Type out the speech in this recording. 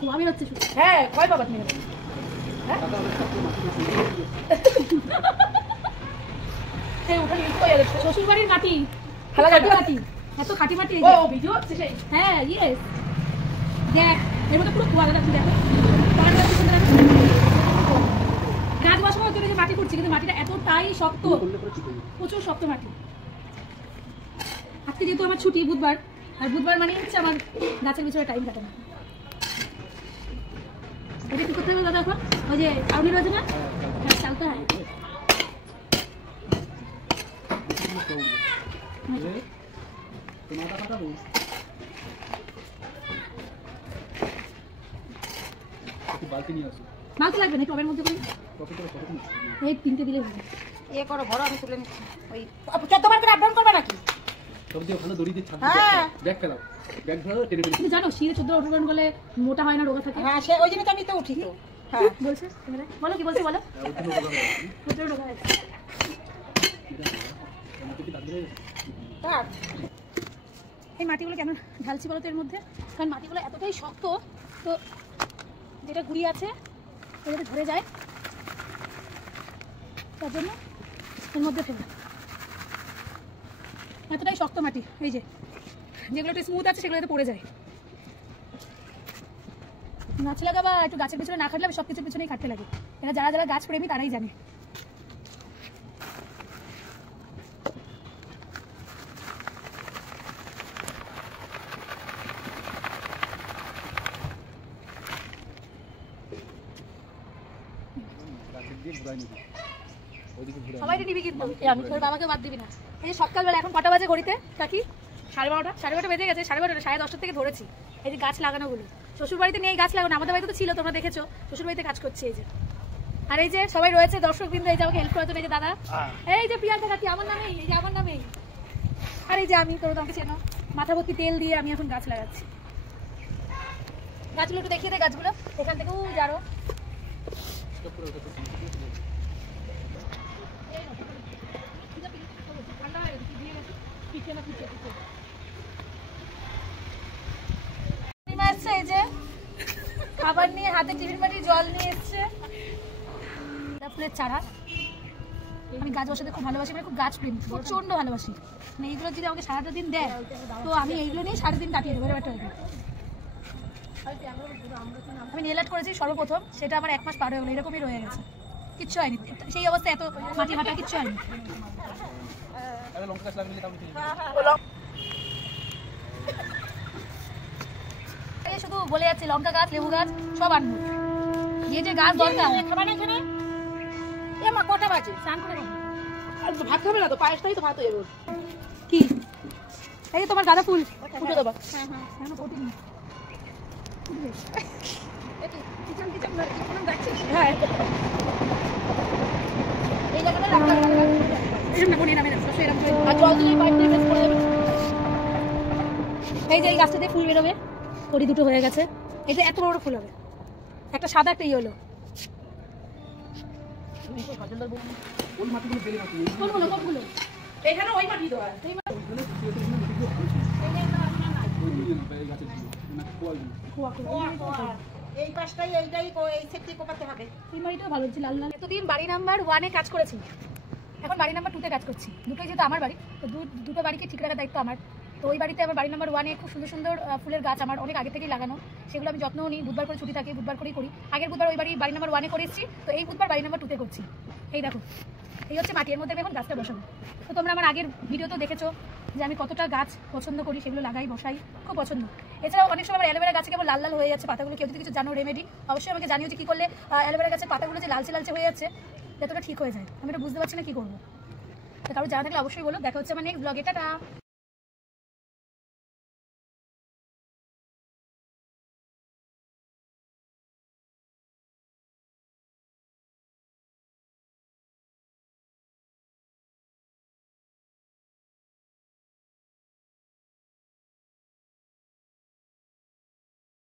খোয়াবি হচ্ছে হ্যাঁ কয় বাবা তুমি শ্বশুর বাড়ির মাটি মাটি এত খাঁটি মাটি ভিডিও হচ্ছে সেই হ্যাঁ ইয়েস দেখ এর মধ্যে পুরো খোয়া দেখো গাছ বসানোর জন্য যে মাটি করছি কিন্তু মাটিটা এতটাই শক্ত প্রচুর শক্ত মাটি আজকে যেহেতু আমার ছুটি বুধবার আর বুধবার মানে হচ্ছে আমার গাছের পিছনে টাইম কাটে না এটা কি করতে হবে দাদা এখন ওই যে চাউনি রয়েছে না হ্যাঁ চালতে হয় মাল তো লাগবে না টবের মধ্যে এই 3টে দিলে হবে এ করো বড় আমি তুলে নিচ্ছি ওই 14 বার করে আপডাউন করবে নাকি সবজি ওখানে দড়ি দিয়ে ছাড় ব্যাগ ফেলাও ব্যাগ ফেলাও টেনে টেনে কিন্তু জানো শীতে 14 আপডাউন করলে মোটা হয় না রোগা থাকে হ্যাঁ সে ওই জন্য তো আমি তো উঠি তো হ্যাঁ বলছে বলো কি বলছে বলো প্রচুর রোগা আছে এই মাটিগুলো কেন ঢালছি বলো তো এর মধ্যে কারণ মাটিগুলো এতটাই শক্ত তো যেটা গুড়ি আছে ওটা ধরে যায় তার জন্য এর মধ্যে ফেলে এতটাই শক্ত মাটি এই যে যেগুলো একটু স্মুথ আছে সেগুলো এতে পড়ে যায় গাছ লাগাবা একটু গাছের পিছনে না খাটলে সব কিছুর পিছনেই কাটতে লাগে এরা যারা যারা গাছ প্রেমী তারাই জানে সবাই নিবি কিন্তু আমি তোর বাবাকে বাদ দিবি না এই সকালবেলা এখন কটা বাজে ঘড়িতে কাকি 12:30 বেজে গেছে 12:30 10:30 থেকে ধরেছি এই যে গাছ লাগানোগুলো শ্বশুর বাড়িতে নিয়ে গাছ লাগানো আমাদের বাড়িতে তো ছিল তোমরা দেখেছো শ্বশুর বাড়িতে কাজ করছে এই যে আর এই যে সবাই রয়েছে দর্শকবৃন্দ এই যে আমাকে হেল্প করার জন্য এই যে দাদা এই যে প্রিয়াঙ্কা কাকি আমার নামেই এই যে আমার নামেই আর এই যে আমি তোর তোমাকে চেনো মাথা ভর্তি তেল দিয়ে আমি এখন গাছ লাগাচ্ছি গাছগুলো একটু দেখিয়ে দে গাছগুলো এখান থেকেও যারো খাবার নিয়ে হাতে টিফিন বাটি জল নিয়ে এসছে ফুলের চারা আমি গাছ বসাতে খুব ভালোবাসি মানে খুব গাছ প্রেম প্রচন্ড ভালোবাসি মানে এইগুলো যদি আমাকে সারাটা দিন দেয় তো আমি এইগুলো নিয়ে সারাদিন কাটিয়ে দেবো ব্যাপারটা আমি নেল আর্ট করেছি সর্বপ্রথম সেটা আমার 1 মাস পার হয়ে গেলো এরকমই রয়ে গেছে কিচ্ছু হয়নি সেই অবস্থায় এত মাটি ফাটা কিচ্ছু হয়নি শুধু বলে যাচ্ছে লঙ্কা গাছ লেবু গাছ সব আনবো যে যে গাছ দরকার এখানে মা কটা বাজে স্নান করে ভাত খাবে না তো পায়েসটাই তো ভাত হয়ে যাবে কি এই তোমার গাঁদা ফুল ফুটে দেবা এই যে এই গাছটাতে ফুল বেরোবে কড়ি দুটো হয়ে গেছে এটা এত বড় ফুল হবে একটা সাদা একটা ইয়েলো এখানে ওই মাটি দেওয়া এই পাশটাই এইটাই এই সেটটি কোপাতে হবে এই বাড়িটাও ভালো হচ্ছে লাল লাল এতদিন বাড়ি নাম্বার 1 এ কাজ করেছি এখন বাড়ি নাম্বার 2 তে কাজ করছি দুটোই যেহেতু আমার বাড়ি তো দুটো বাড়িকে ঠিক রাখার দায়িত্ব আমার তো ওই বাড়িতে আমার বাড়ি নাম্বার 1 এ খুব সুন্দর সুন্দর ফুলের গাছ আমার অনেক আগে থেকেই লাগানো সেগুলো আমি যত্নও নিই বুধবার করে ছুটি থাকে বুধবার করেই করি আগের বুধবার ওই বাড়ি নাম্বার 1 এ করেছি তো এই বুধবার বাড়ি নাম্বার 2 তে করছি এই দেখো এই হচ্ছে মাটির মধ্যে আমি এখন গাছটা বসাবো তো তোমরা আমার আগের ভিডিও তো দেখেছো যে আমি কতটা গাছ পছন্দ করি সেগুলো লাগাই বসাই খুব পছন্দ এছাড়াও অনেক সময় আমার অ্যালোভেরা গাছে কেবল লাল লাল হয়ে যাচ্ছে পাতাগুলো কেউ যদি কিছু জানো রেমেডি অবশ্যই আমাকে জানিও যে কী করলে অ্যালোভেরা গাছের পাতাগুলো যে লালচে লালচে হয়ে যাচ্ছে যতটা ঠিক হয়ে যায় আমি এটা বুঝতে পারছি না কী করবো তো কারো জানা থাকলে অবশ্যই বলো দেখা হচ্ছে আমার নেক্সট ব্লগে টাটা।